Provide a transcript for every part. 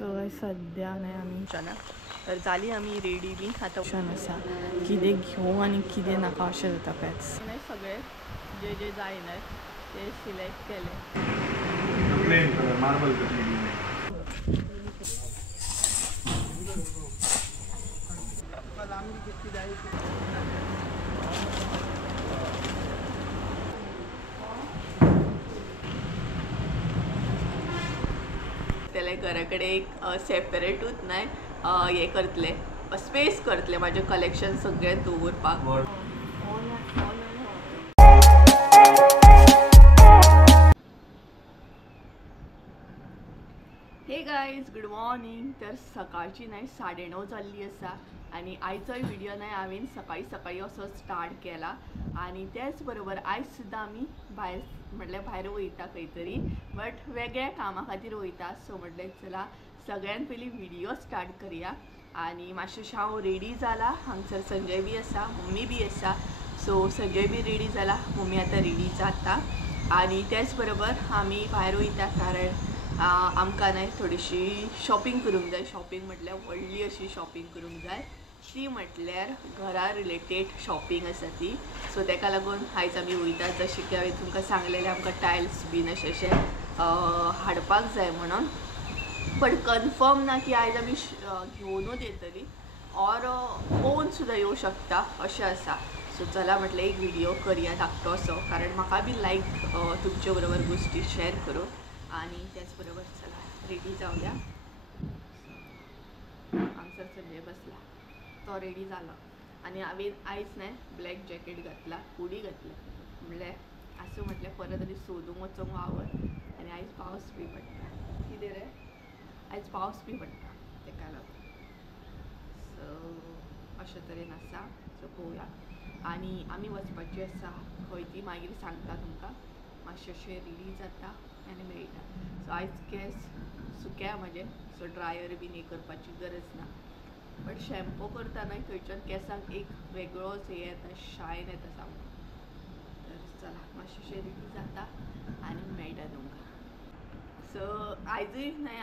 So सद्या नाही आमी तर जाली आमी रेडी बी आतां ऑप्शन आसा कितें घेवं आनी कितें नाका अशें जाता पॅट्स सगळे जे जे जायना ते सिलेक्ट केले मार्बल त्याला घराकडे एक सेपरेटूच नाही हे करतले स्पेस करतले माझे कलेक्शन सगळे दवरपाक हे गाइज गुड मॉर्निंग तर सकाळची नाही 9:30 जाल्ली आसा आणि आयचोय व्हिडिओ नाही हांवें सकाळी सकाळी असो स्टार्ट केला आणि त्याच बरोबर आयज सुद्दां आमी भायर म्हटल्यार भायर वयता खंय तरी बट वेगळ्या कामा खातीर वयता सो म्हटलें चला सगळ्यान पयलीं व्हिडिओ स्टार्ट करुया आणि मातशें हांव रेडी जाला हांगसर संजय बी आसा मम्मी बी आसा सो संजय बी रेडी जाला मम्मी आतां रेडी जाता आणि त्याच बरोबर आमी भायर वयता कारण आमकां न्हय थोडीशी शॉपिंग करूंक जाय शॉपिंग म्हटल्यार व्हडली अशी शॉपिंग करूंक जाय ती म्हटल्यार घरा रिलेटेड शॉपिंग आसा ती सो तेका लागून आयज आमी वयता जशें की हांवें तुमकां सांगलेलें आमकां टायल्स बीन अशें हाडपाक जाय म्हणून बट कन्फर्म ना की आयज आमी घेवनूच येतली ऑर पळोवन सुद्दां येवं शकता अशें आसा सो चला म्हटलें एक व्हिडिओ करया धाकटो असो कारण म्हाका बी लायक तुमचे बरोबर गोश्टी शेअर करूं आणि त्याचबरोबर चला रेडी जाऊया हांगसर संजय बसला तो रेडी जालो आणि हांवें आयज न्हय ब्लॅक जॅकेट घातला हुडी घातली म्हणल्यार आसूं म्हटल्यार परत तरी सोदूंक वचूंक वावर आनी आयज पावस बी पडटा कितें रे आयज पावस बी पडटा तेका लागून सो अशें तरेन आसा सो पळोवया आनी आमी वचपाची आसा खंय ती मागीर सांगता तुमकां मातशें अशें रेडी जाता आनी मेळटा सो आयज केस सुक्या म्हाजे सो ड्रायर बीन हे करपाची गरज ना बट शॅम्पू करतना थंयच्यान केसांक एक वेगळोच हे येता शायन येता सामको तर चला मातशें रेडी जाता आनी मेळटा तुमकां सो आयजूय न्हय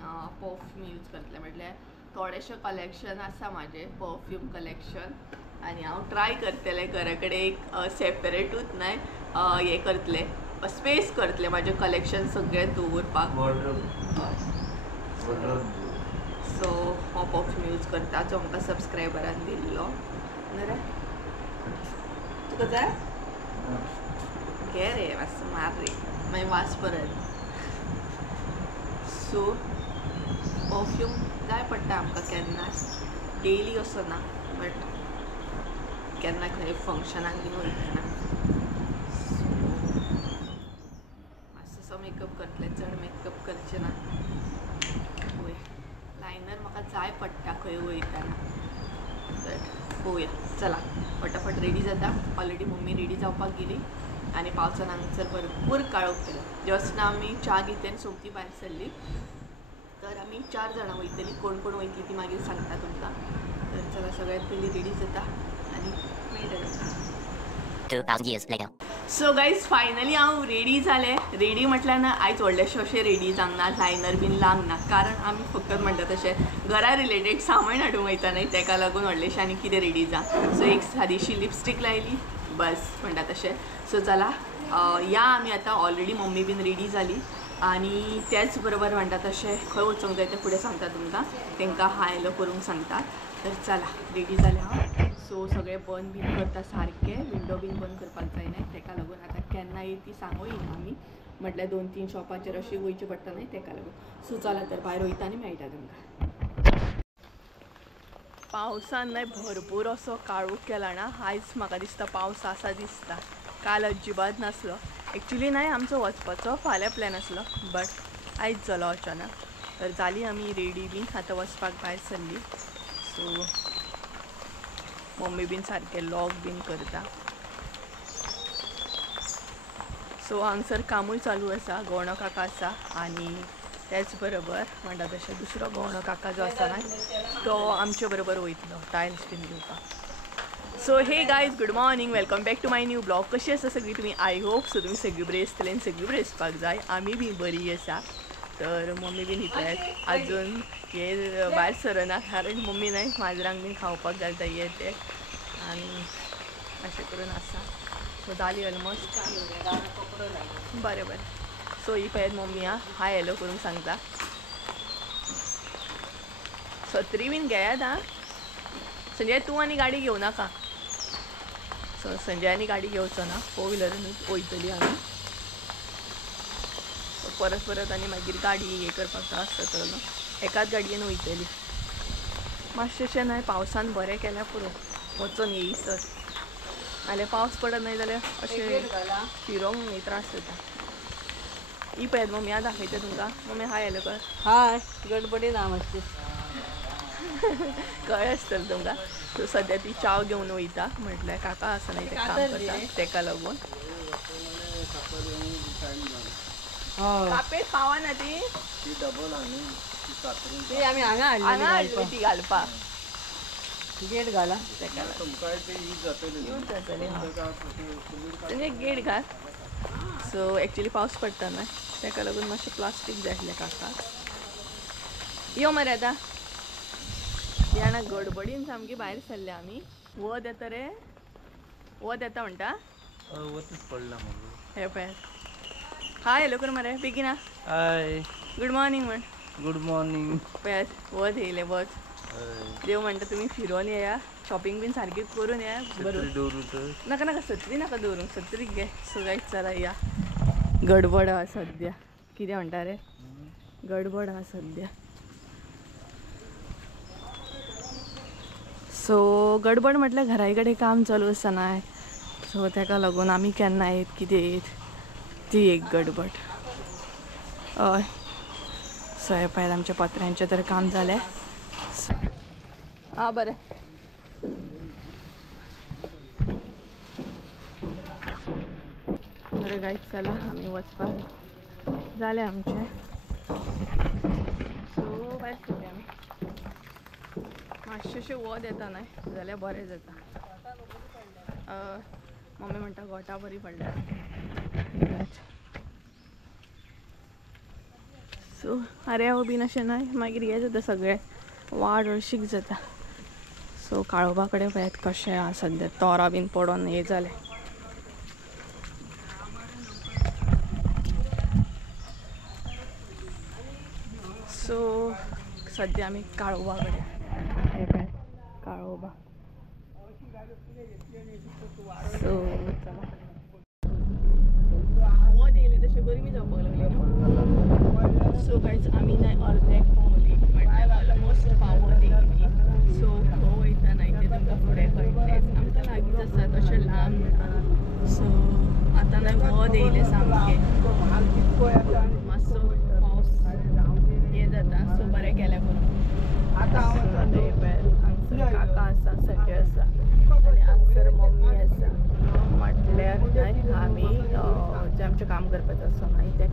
हांव परफ्यूम यूज करतलें म्हटल्यार थोडेशें कलेक्शन आसा म्हाजें परफ्यूम कलेक्शन आनी हांव ट्राय करतलें घरा कडेन एक सेपरेटूच न्हय हे करतलें स्पेस करतले माझे कलेक्शन सगळे दवरपाक सो हो परफ्यूम यूज करता जो म्हाका सबस्क्रायबरान दिल्लो रे तुका जाय घे रे मातसो मार रे मागीर वास परत सो परफ्यूम जाय पडटा आमकां केन्ना डेली असो ना बट केन्ना खंय फंक्शनाक बीन वयतना मेकअप करतले चड मेकअप करचे ना पळय लायनर म्हाका जाय पडटा खंय वयताना बट पळोवया चला फटाफट रेडी जाता ऑलरेडी मम्मी रेडी जावपाक गेली आनी पावसान हांगसर भरपूर काळोख केलो जस्ट ना आमी च्या घेतली सोमती भायर सरली तर आमी 4 जाणां वयतली कोण कोण वयतली ती मागीर सांगता तुमकां तर चला सगळ्यात पयलीं रेडी जाता आनी मेळटा 2000 years later. So guys finally हांव रेडी जालें रेडी म्हटल्यार ना आयज व्हडलेशें अशें रेडी जावंक ना लायनर बीन लावंक ना कारण आमी फक्त म्हणटा तशें घरा रिलेटेड सामान हाडूंक वयता न्हय तेका लागून व्हडलेशें आनी कितें रेडी जा सो एक सादीशी लिपस्टीक लायली बस म्हणटा तशें सो चला या आमी आतां ऑलरेडी मम्मी बीन रेडी जाली आनी त्याच बरोबर म्हणटा तशें खंय वचूंक जाय तें फुडें सांगता तुमकां तांकां हाय हॅलो करूंक सांगता तर चला रेडी जालें हांव सो सगळे बंद बीन करता सारके विंडो बीन बंद करपाक जायना तेका लागून आतां केन्ना येयी ती सांगूं येना आमी म्हटल्यार 2-3 शॉपाचेर अशी वयचें पडटा न्हय तेका लागून सो चला तर भायर वयता आनी मेळटा तुमकां पावसान न्हय भरपूर असो काळोख केला ना आयज म्हाका दिसता पावस आसा दिसता काल अजिबात नासलो एक्चुली न्हय आमचो वचपाचो फाल्यां प्लॅन आसलो बट आयज जालो अचानक तर जाली आमी रेडी बीन आतां वचपाक भायर सरली सो मम्मी बीन सारके लॉक बीन करता सो हांगसर कामूय चालू आसा गवणो काका आसा आनी त्याच बरोबर म्हणटा तशें दुसरो गवणो काका जो आसा ना तो आमचे बरोबर वयतलो टायल्स बीन घेवपाक so hey guys good morning welcome back to my new blog कशी आसा सगळी तुमी आय होप सो तुमी सगळी बरी आसतली आनी सगळी बरी आसपाक जाय आमी बी बरी आसा तर मम्मी बीन इतले अजून हे भायर सरना कारण मम्मी नाही माजरांक बीन खावपाक घालता येते आणि अशें करून आसा. सो जाली ऑलमोस्ट. बरें बरें. सो ही पळय मम्मी हाय हॅलो करून सांगता. छत्री बीन घेयात हां. संजय तूं आनी गाडी घेवं नाका. सो संजयानी गाडी घेवचो ना, 4 व्हिलरूच वयतली आमी. परत परत आनी मागीर गाडी हे करपाक आसतलो. एकाच गाडयेन वयतली. मातशेंशें न्हय पावसान बरें केल्यार पुरो वचून येयसर. नाल्यार पावस पडत नाही जाल्यार अशें फिरोंक न्हय त्रास जाता. ही पळय मम्मी आतां दाखयता तुमकां. मम्मी हाय हॅलो कर. हाय गडबडीन ना मातशें कळ्ळें आसतलें तुमकां. सो सद्या ती चाव घेवन वयता म्हटल्यार काका आसा न्हय ते काम करता तेका लागून. कापेट पावना ती आमी हांगा हाडली ती घालपाक. गेट घाला तेका यूज जातली म्हणजे गेट घाल. सो एक्चुली पावस पडटा न्हय तेका लागून मातशें प्लास्टीक जाय आसलें काकाक. यो मरे आतां. ह्या गडबडीन सामकी भायर सरले आमी. वत येता रे. वत येता म्हणटा. वतच पडला हे पळय. हाय हॅलो कर मरे बेगिना. हाय गुड मॉर्निंग म्हण. Good morning. पळय वत येयलें वत. देव म्हणटा तुमी फिरोन येया शॉपिंग बीन सारकी करून येया. बरोबर नाका नाका सत्री नाका दवरूंक सत्री घे. सो गायज चला या. गडबड आहा सद्या. कितें म्हणटा रे गडबड आहा सद्या. सो गडबड म्हटल्यार घरा कडेन काम चालू आसा न्हय. सो तेका लागून आमी केन्ना येत कितें येत ती एक गडबड. हय. सो हे पळय आमच्या पत्र्यांचें तर काम जालें. हां बरें. बरें गायज चला आमी वचपाक जालें आमचें. सो भायर सरया आमी. मातशेंशें वत येता न्हय जाल्यार बरें जाता. मम्मी म्हणटा गोठा बरी पडल्या. सो आर्याव बीन अशें न्हय मागीर हें जाता सगळें वाड हळशीक जाता. सो काळोबा कडेन पळयात कशें आहा सद्या. तोरां बीन पडोन हें जालें. सो सद्या आमी काळोबा कडेन. हे पळय काळोबा. सो चला. वत येयलें तशें गरमी जावपाक लागली न्हू. सो गायज आमी न्हय अर्देक पावली म्हटल्यार ऑलमोस्ट पावली. सो खंय वयता न्हय तें तुमकां फुडें कळटलेंच. आमकां लागींच आसा तशें लांब ना. सो आतां न्हय वत येयलें सामकें. मातसो पावस हें जाता. सो बरें केलें करून. हे पळय हांगसर काका आसा संजय आसा आनी हांगसर मम्मी आसा. म्हटल्यार न्हय आमी जें आमचें काम करपाचें आसा न्हय तें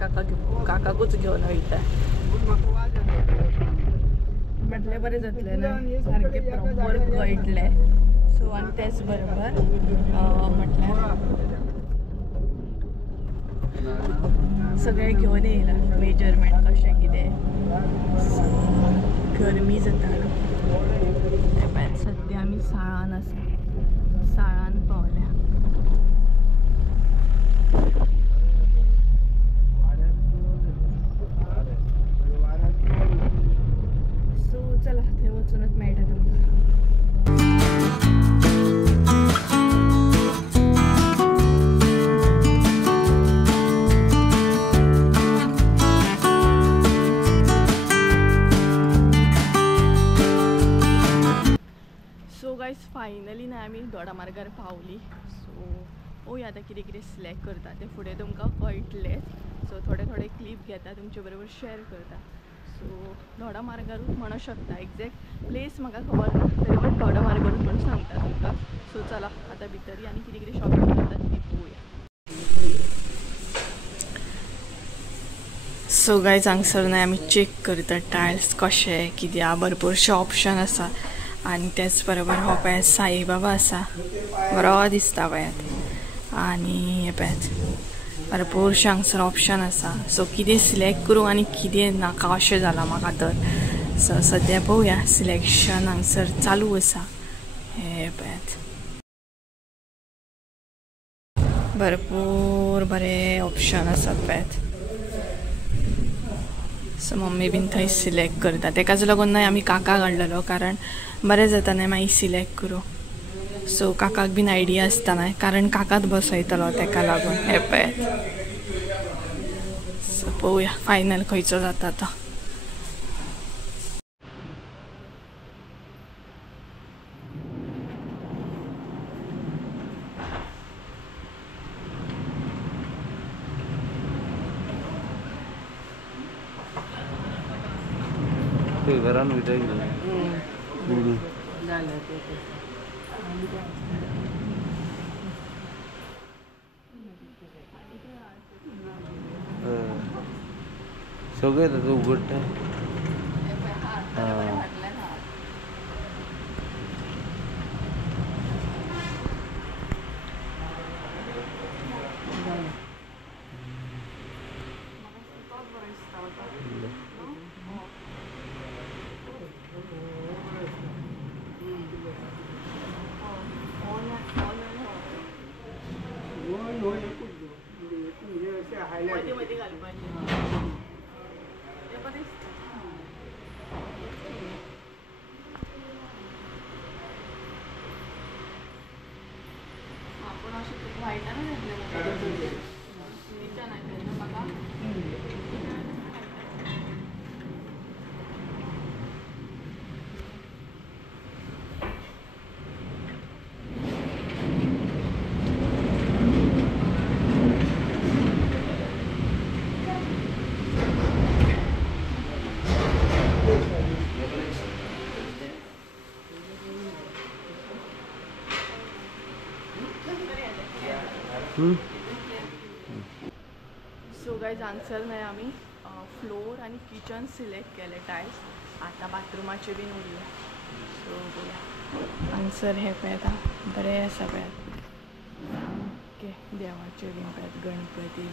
काकाकूच घेवन वयता. म्हटल्यार बरें जातलें न्हय सारकें प्रॉपर कळटलें. सो आनी तेच बरोबर म्हटल्यार सगळें घेवन येयला मेजरमेंट कशें कितें. गरमी जाता. सद्या आमी साळान आसा. साळान पावल्या. सो चला थंय वचूनच मेळटा तुमकां. सो गायज फायनली ना आमी दोडामार्गार पावली. सो पळोवया आतां कितें कितें सिलेक्ट करता तें फुडें तुमकां कळटलें. सो थोडे थोडे क्लिप घेता तुमचे बरोबर शेअर करता. सो दोडामार्गारूच म्हणूं शकता. एक्झॅक्ट प्लेस म्हाका खबर ना तरी पण दोडामार्गारूच म्हणून सांगता तुमकां. सो चला आतां भितर आनी कितें कितें शॉपिंग करता ती पळोवया. सो गायज हांगसर न्हय आमी चेक करता टायल्स कशे कितें आहा. भरपूरशे ऑप्शन आसा. आनी त्याच बरोबर हो पळयात साईबाबा आसा. बरो दिसता पळयात. आनी हे पळयात भरपूरशे हांगसर ऑप्शन आसा. सो कितें सिलेक्ट करूं आनी कितें नाका अशें जालां म्हाका तर. सो सद्या पळोवया, सिलेक्शन हांगसर चालू आसा. हे पळयात, भरपूर बरे ऑप्शन आसात पळयात. सो मम्मी बीन थंय सिलेक्ट करता. तेकाच लागून न्हय आमी काकाक हाडलेलो, कारण बरें जाता न्हय मागीर सिलेक्ट करूं. सो काकाक बीन आयडिया आसता न्हय, कारण काकाच बसयतलो तेका लागून. हे पळयात. सो पळोवया फायनल खंयचो जाता तो. ते घरान विदाय गेले. झालं ते. सगळे त्याचं उघडतं. सो गायज आन्सर नाही आम्ही फ्लोर आणि किचन सिलेक्ट केले टायल्स. आता बाथरूमाचे बीन उरले. सो बघूया आन्सर हे पळयता बरें आसा पळयात. ओके, देवाचे बीन पळयात, गणपती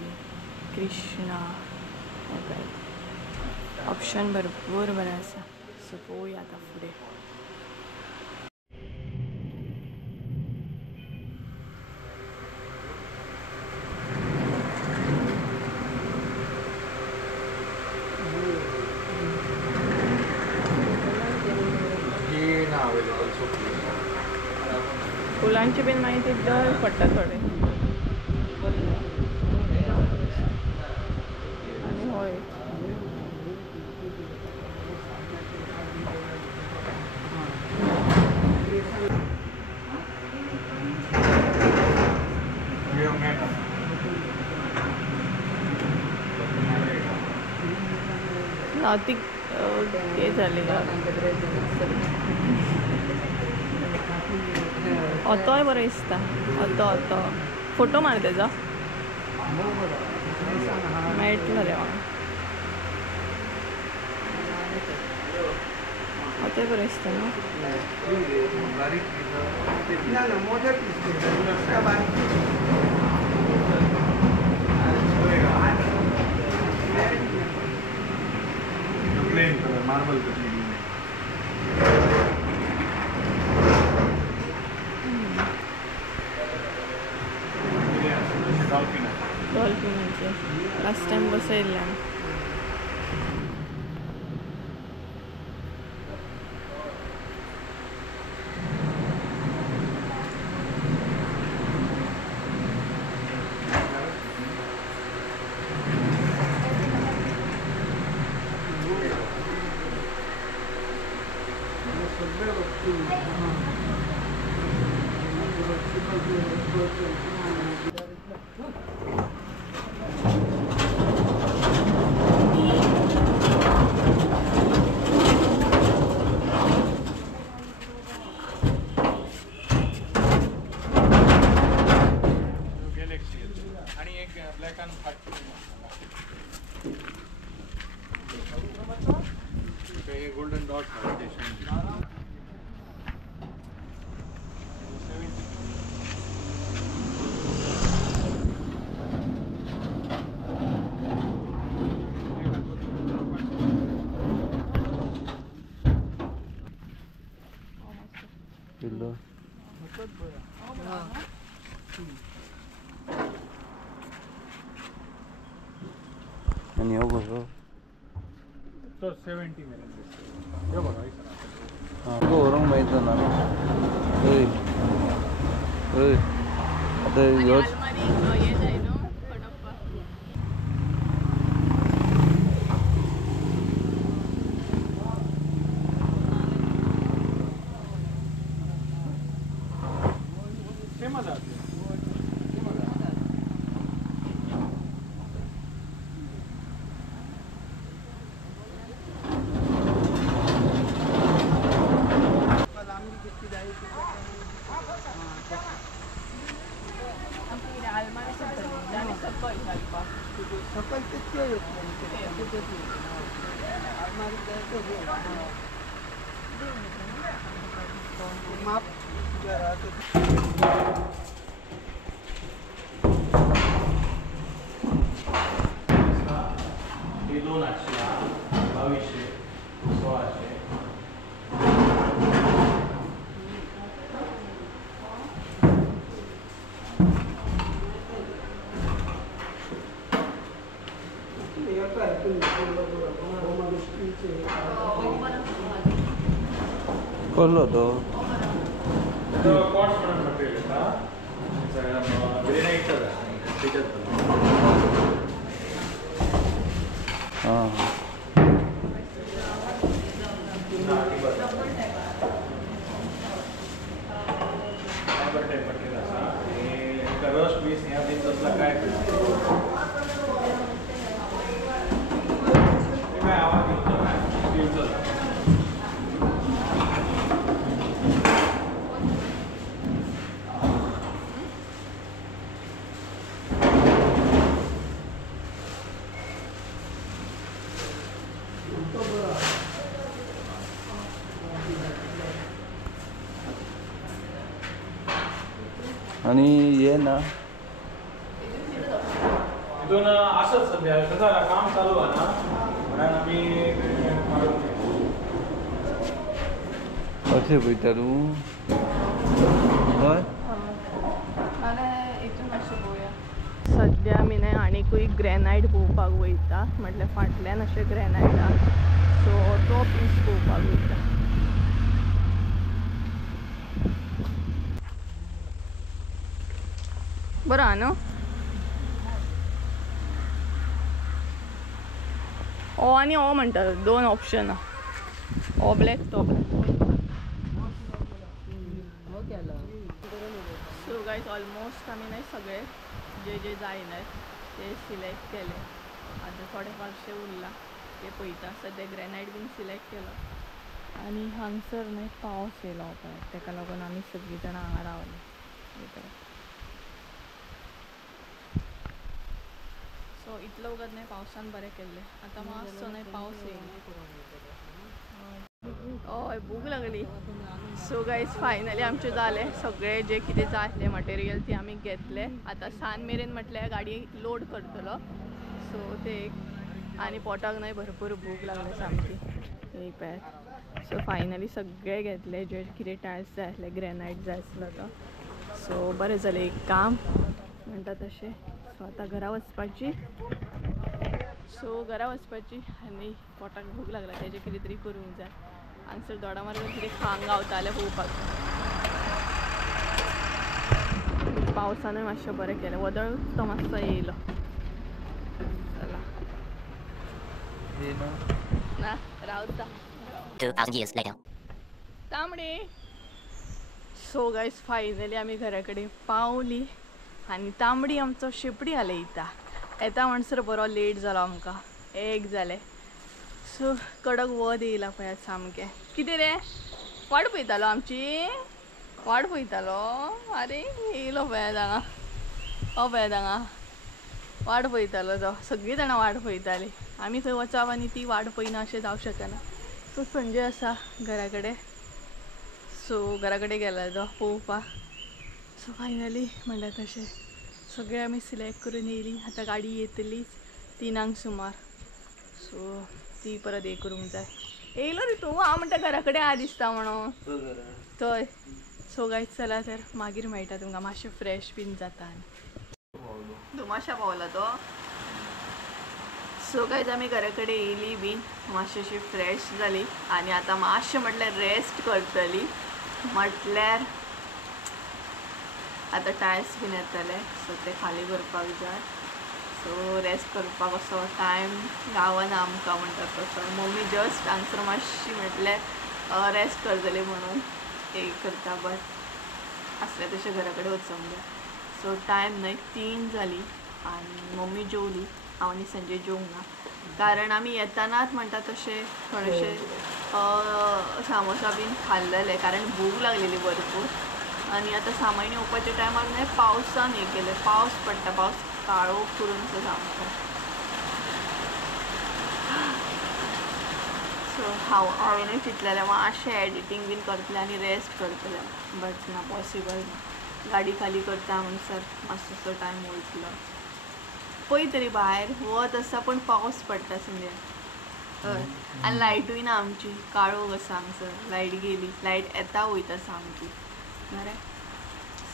कृष्णा हे पळयात. ऑप्शन भरपूर बरें आसा. सो पळोवया आतां फुडें. फुलांची बीन माहिती दर पडटा थोडे. आणि होय ती हे झाले अतोय बरो दिसता. अतो फोटो मार तेजो मेळटलो रे म्हाका. अतोय बरो दिसता न्हू. मार्बल डॉल्फिनाचे लास्ट टाइम बसयल्ले आमी. golden dot meditation. पिल्लो आणि हो कसो So 70 minutes. हे बघा इथं आता. हां व्हरोंक मेळटा ना हय हय आतां ह्योच हे जाय न्हू कडप्पा. Same आला. हे 2,800, 2200, 1600. कसलो तो तो कॉट्स म्हणून मटेरियल येता ग्रेनाइटचा त्याच्यात हां फायबर टाइप मटेरियल असा हे रस्ट पीस ह्या बीन तसला काय काय आवाज येतो काय स्टीलचा आणि हे ना तिथून असंच सध्या कसं झालं काम चालू आहे ना म्हणून आम्ही मारून अशें पळयता तूं हय इथून अशें पळोवया. सद्या आमी न्हय आनीकूय ग्रेनायट पळोवपाक वयता म्हटल्यार फाटल्यान अशें ग्रेनायट आहा सो तो पीस पळोवपाक वयता. बरो आहा न्हू हो आनी हो म्हणटा दोन ऑप्शन आहा हो ब्लॅक तो ब्लॅक. सो गायज ऑलमोस्ट आमी न्हय सगळे जे जे जायनात ते सिलेक्ट केले. आतां थोडे फारशे उरला ते पळयता. सद्या ग्रेनायट बीन सिलेक्ट केलो आनी हांगसर न्हय पावस येयलो पळय तेका लागून आमी सगळीं जाणां हांगा रावले. सो इतलो वगत न्हय पावसान बरें केल्लें. आतां मातसो न्हय पावस येयलो. हय भूक लागली. सो गायज फायनली आमचें जालें सगळें जें कितें जाय आसलें मटेरियल ती आमी घेतले. आतां सान मेरेन म्हटल्यार गाडये लोड करतलो सो ते आनी पोटाक न्हय भरपूर भूक लागली सामकी. हे पळयात सो फायनली सगळे घेतले जे कितें टायल्स जाय आसले ग्रेनायट जाय आसलो तो. सो बरें जालें एक काम म्हणटा तशें. सो आतां घरा वचपाची. सो घरा वचपाची आनी पोटाक भूक लागला तेजें कितें तरी करूंक जाय. हांगसर दोडामार्ग कितें खावंक गावता जाल्यार पळोवपाक. पावसानूय मातशें बरें केलें. वदळ तो मातसो येयलो. चला ना रावता 2,000 years later. तांबडे. सो गायज फायनली आमी घरा कडेन पावली आनी तांबडी आमचो शेपडी आले येता म्हणसर बरो लेट जालो आमकां 1 जालें. सो कडक वत येयला पळयात सामकें. कितें रे वाट पळयतालो आमची वाट पळयतालो. आरे येयलो पळयात हांगा हो पळयात हांगा वाट पळयतालो तो. सगळीं जाणां वाट पळयतालीं. आमी थंय वचप आनी ती वाट पळयना अशें जावं शकना. सो संजय आसा घरा कडेन. सो घरा कडेन गेला तो पळोवपाक. सो फायनली म्हणल्यार तशें सगळे आमी सिलेक्ट करून येयली. आतां गाडी येतलीच 3 सुमार. सो ती परत हे करूंक जाय. येयलो रे तूं. हांव म्हणटा घरा कडेन आहा दिसता म्हणून. थंय सो गायज चला तर मागीर मेळटा तुमकां मातशें फ्रेश बीन जाता आनी दोमाशा पावला तो. सो गायज आमी घरा कडेन येयली बीन मातशी अशी फ्रेश जाली आनी आतां मातशें म्हटल्यार रेस्ट करतली. म्हटल्यार आतां टायल्स बीन येतले सो ते खाली करपाक जाय. सो रेस्ट करपाक असो टायम गावना आमकां म्हणटा तसो. मम्मी जस्ट हांगसर मातशी म्हटल्यार रेस्ट करतली म्हणून हे करता बट असले तशें घरा कडेन वचूंक जाय. सो टायम न्हय 3 जाली आनी मम्मी जेवली. हांव आनी संजय जेवंक ना कारण आमी येतानाच म्हणटा तशें थोडेशे सामोसा बीन खाल्लेले कारण भूक लागलेली भरपूर. आनी आतां सामान येवपाच्या टायमार न्हय पावसान हे केलें. पावस पडटा पावस काळो करून असो सामको. सो हांवेंनूय चिंतलेलें मातशें एडिटींग बीन करतलें आनी रेस्ट करतलें बट ना पॉसिबल ना. गाडी खाली करता म्हणसर मातसो टायम वयतलो. पळय तरी भायर वत आसा पूण पावस पडटा संजय. हय आनी लायटूय ना आमची काळोख आसा हांगसर. लायट गेली. लायट येता वयता सामकी बरें.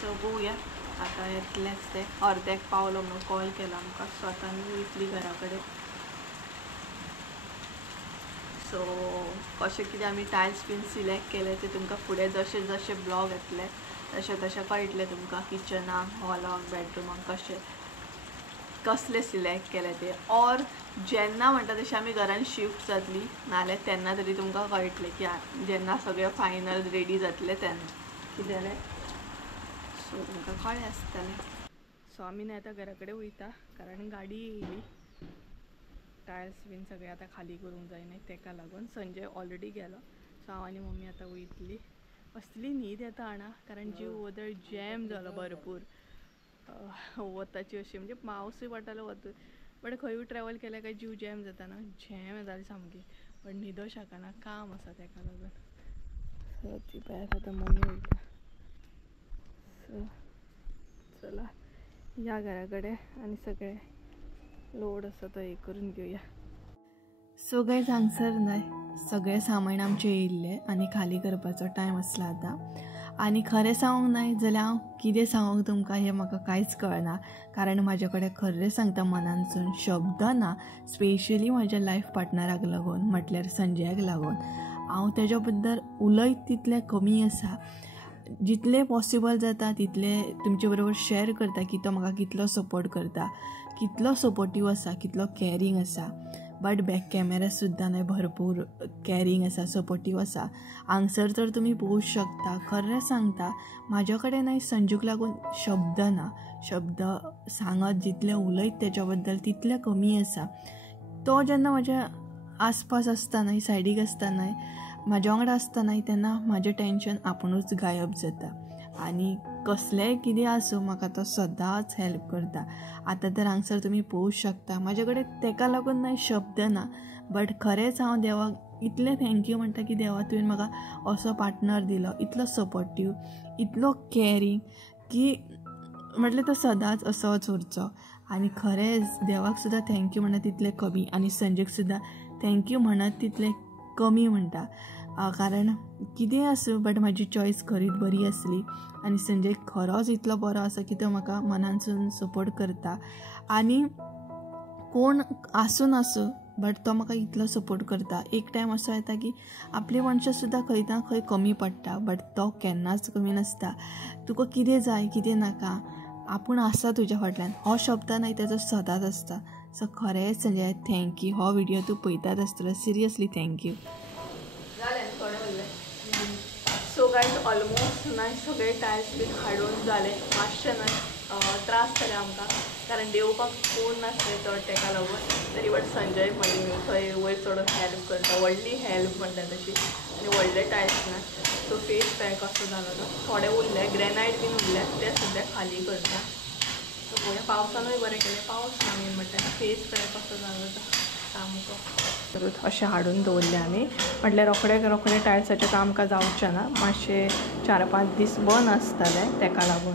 सो पळोवया आतां येतलेंच ते. अर्द्याक पावलो म्हणून कॉल केला आमकां. सो आतां आमी वयतली घरा कडेन. सो कशें कितें आमी टायल्स बीन सिलेक्ट केले ते तुमकां फुडें जशे जशे ब्लॉग येतले तशें तशें कळटलें तुमकां. किचनाक हॉलाक बेडरुमाक कशें कसले सिलेक्ट केले ते. और जेन्ना म्हणटा तशें आमी घरान शिफ्ट जातली नाल्यार तेन्ना तरी तुमकां कळटलें की जेन्ना सगळें फायनल रेडी जातलें तेन्ना कितें जालें. सो तुमकां कळ्ळें आसतलें. सो आमी न्हय आतां घरा कडेन वयता कारण गाडी येयली. टायल्स बीन सगळे आतां खाली करूंक जाय न्हय तेका लागून. संजय ऑलरेडी गेलो. सो हांव आनी मम्मी आतां वयतली. असली न्हीद येता हांगा कारण जीव वदळ जॅम जालो भरपूर वताची अशी म्हणजे पावसूय पडटालो वतूय बट खंयूय ट्रॅवल केल्या काय जीव जॅम जाता ना. जॅम जाली सामकी पण न्हिदो शकना काम आसा तेका लागून. सो ती भायर आतां मम्मी वयता. सो चला या घरा कडेन आनी सगळे लोड आसा तो हे करून घेवया. सो गायज हांगसर न्हय सगळें सामान आमचें येयल्लें आनी खाली करपाचो टायम आसला आतां. आनी खरें सांगूंक न्हय जाल्यार हांव कितें सांगूंक तुमकां हें म्हाका कांयच कळना कारण म्हाजे कडेन खरें सांगता मनानसून शब्द ना. स्पेशली म्हाज्या लायफ पार्टनराक लागून म्हटल्यार संजयाक लागून. हांव तेज्या बद्दल उलयत तितलें कमी आसा. जितलें पॉसिबल जाता तितलें तुमचे बरोबर शेअर करता की तो म्हाका कितलो सपोर्ट करता, कितलो सपोर्टीव आसा, कितलो कॅरींग आसा. बट बॅक कॅमेरा सुद्दां न्हय भरपूर कॅरींग आसा, सपोर्टीव आसा. हांगसर तर तुमी पळोवंक शकता. खरें सांगता म्हाज्या कडेन न्हय संजूक लागून शब्द ना. शब्द सांगत जितलें उलयत तेच्या बद्दल तितलें कमी आसा. तो जेन्ना म्हाज्या आसपास आसता न्हय सायडीक आसता न्हय म्हाज्या वांगडा आसता न्हय तेन्ना म्हाजें टेंशन आपुणूच गायब जाता. आनी कसलेंय कितें आसूं म्हाका तो सदांच हेल्प करता. आतां तर हांगसर तुमी पळोवंक शकता म्हाजे कडेन तेका लागून न्हय शब्द ना. बट खरेंच हांव देवाक इतलें थँक्यू म्हणटा की देवा तुवें म्हाका असो पार्टनर दिलो इतलो सपोर्टीव, इतलो कॅरींग की म्हटल्यार तो सदांच असोच उरचो. आनी खरेंच देवाक सुद्दां थँक्यू म्हणटा तितलें कमी आनी संजयक सुद्दां थँक्यू म्हणत तितलें कमी म्हणटा. कारण कितें आसूं बट म्हाजी चॉयस खरीच बरी आसली आनी संजय खरोच इतलो बरो आसा की तो म्हाका मनानसून सपोर्ट करता. आनी कोण आसूं नासूं बट तो म्हाका इतलो सपोर्ट करता. एक टायम असो येता की आपली मनशां सुद्दां खंय ना खंय कमी पडटा बट तो केन्नाच कमी नासता. तुका कितें जाय कितें नाका आपूण आसा तुज्या फाटल्यान हो शब्द न्हय तेजो सदांच आसता. सो खरेंच संजय थँक्यू. हो व्हिडियो तूं पळयतात आसतलो सिरियसली थँक्यू. जालें थोडें उरलें. सो गायज ऑलमोस्ट न्हय सगळे टायल्स बीन हाडून जाले. मातशें न्हय त्रास जाले आमकां कारण देवपाक कोण नासले चड तेका लागून. तरी बट संजय म्हळ्ळी थंय वयर चडून हेल्प करता. व्हडली हेल्प म्हणटा तशी आनी व्हडले टायल्स ना. सो फेस पॅक असो जालो तो. थोडे उरले ग्रेनायट बीन उरले ते सुद्दां खाली करता. सो पळोवया पावसानूय बरें केलें. पावस ना मेन म्हणटा फेस पॅक असो जालो तो सामको. अशें हाडून दवरले आमी म्हटल्यार रोखडे टायल्साचें काम आमकां जावचें ना. मातशे 4-5 दीस बंद आसताले तेका लागून.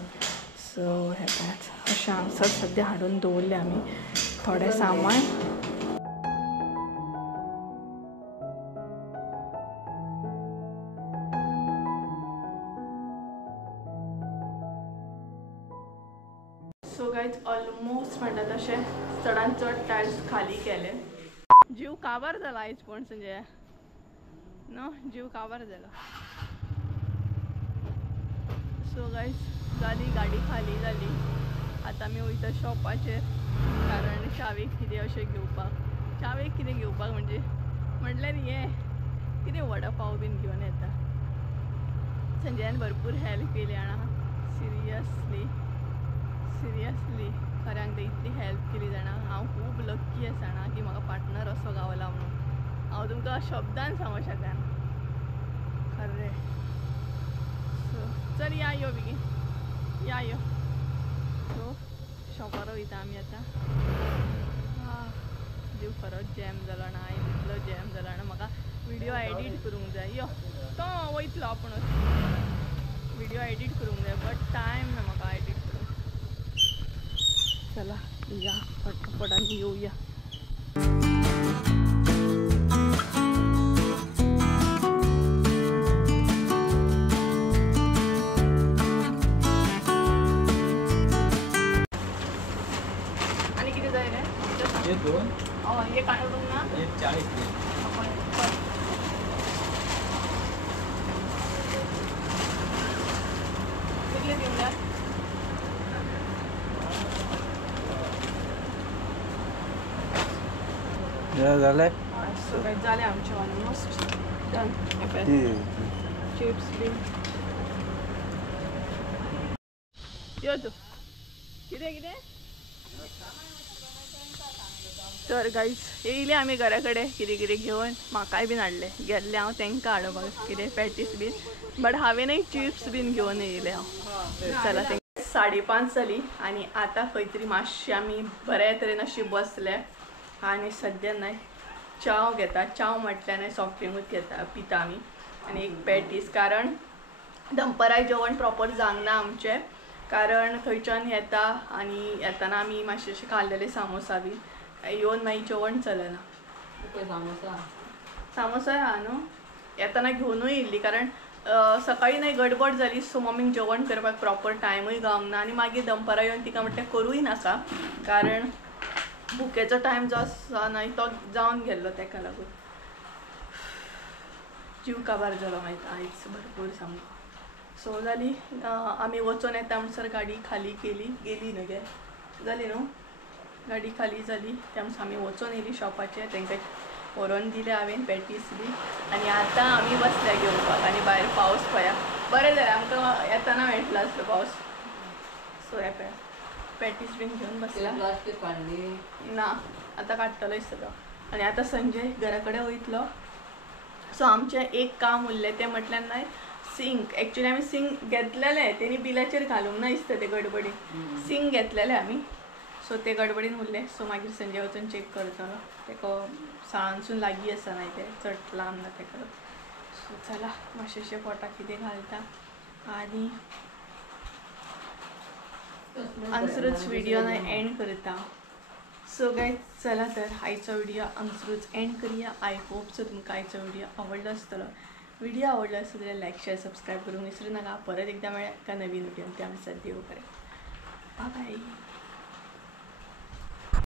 सो हे पळयात अशें हांगसर सद्या हाडून दवरले आमी थोडें सामान. गायज ऑलमोस्ट म्हणटा तशें चडान चड टायल्स खाली केले. जीव काबार जाला आयज पण संजय नो जीव काबार जाला. सो गायज जाली गाडी खाली जाली. आतां आमी वयता शॉपाचेर कारण चावेक कितें अशें घेवपाक. चावेक कितें घेवपाक म्हणजे म्हटल्यार हें कितें वडा पाव बीन घेवन येता. संजयान भरपूर हेल्प केली जाणा सिरियसली खऱ्यांक ते इतली हेल्प केली जाणा. हांव खूब लक्की आसा जाणा की म्हाका पार्टनर असो गावला म्हणून. हांव तुमकां शब्दान सांगूं शकना खरें. सो चल या यो बेगीन या यो. सो शॉपार वयता आमी आतां. जीव खरोच जॅम जालो ना. हांवें इतलो जॅम जालो ना. म्हाका व्हिडिओ एडीट करूंक जाय. यो तो वयतलो आपुणूच व्हिडिओ एडीट करूंक जाय बट टायम ना म्हाका एडीट करूंक. चला या पटपटान येवया. आणि किती जाय रे? हे दोन हे काढून ना हे 40 कितले देऊन द्या. झालंय सो काय झाले आमचे ऑलमोस्ट डन. चिप्स बीन यो तू कितें तर गाईज येयले आमी घरा कडेन कितें कितें घेवन. म्हाकाय बीन हाडले गेल्ले हांव तांकां हाडोवपाक कितें पॅटीस बीन बट हांवेनय चिप्स बीन घेवन येयले हांव. चला 5:30 जाली आनी आतां खंय तरी मातशें आमी बऱ्या तरेन अशी बसले आनी सद्या न्हय चाव घेता. चाव म्हटल्यार न्हय सॉफ्ट ड्रिंकूच घेता पिता आमी आनी एक पॅटीस कारण दनपाराय जेवण प्रॉपर जावंक ना आमचें कारण थंयच्यान येता आनी येताना आमी मातशें अशें खाल्लेले सामोसा बी येवन मागीर जेवण चलना. सामोसाय आहा न्हू येताना घेवनूय येयल्ली कारण सकाळीं न्हय गडबड जाली. सो मम्मीक जेवण करपाक प्रॉपर टायमूय गावंक ना आनी मागीर दनपारा येवन तिका म्हटलें करूय नाका कारण भुकेचो टायम जो आसा न्हय तो जावन गेल्लो ताका लागून जीव काबार जालो मागीर आयज भरपूर सामको. सो जाली आमी वचून येता म्हणसर गाडी खाली गेली न्हय गे जाली न्हू. गाडी खाली जाली त्या आमी वचून येयली शॉपाचेर. तांकां व्हरोन दिले हांवें पॅटीस बी आनी आतां आमी बसल्या घेवपाक. आनी भायर पावस पळया बरें जालें आमकां येताना मेळटलो आसलो पावस. सो हे पळय पॅटीस बीन घेवन बसला ना आतां काडटलो सगळो. आनी आतां संजय घरा कडेन वयतलो. सो आमचें एक काम उरलें तें म्हटल्यार न्हय सिंक. एक्चुली आमी सिंक घेतलेले तेणी बिलाचेर घालूंक ना दिसता ते गडबडीन. सिंक घेतलेले आमी सो ते गडबडीन उरले. सो मागीर संजय वचून चॅक करतलो. तेका साळानसून लागीं आसा न्हय ते चड लांब ना तेका. सो चला मातशें पोटाक कितें घालता आनी हांगसरूच व्हिडिओ एंड करता. सो गायज चला तर आयचो व्हिडिओ हांगसरूच एंड करूया. आय होप सो तुमकां आयचो व्हिडिओ आवडलो आसतलो. व्हिडिओ आवडलो आसत जाल्यार लायक शेअर सबस्क्राईब करूंक विसरू नाका. परत एकदा मेळ्या एका नवीन व्हिडिओन. त्या दिसा देव बरें. Bye bye.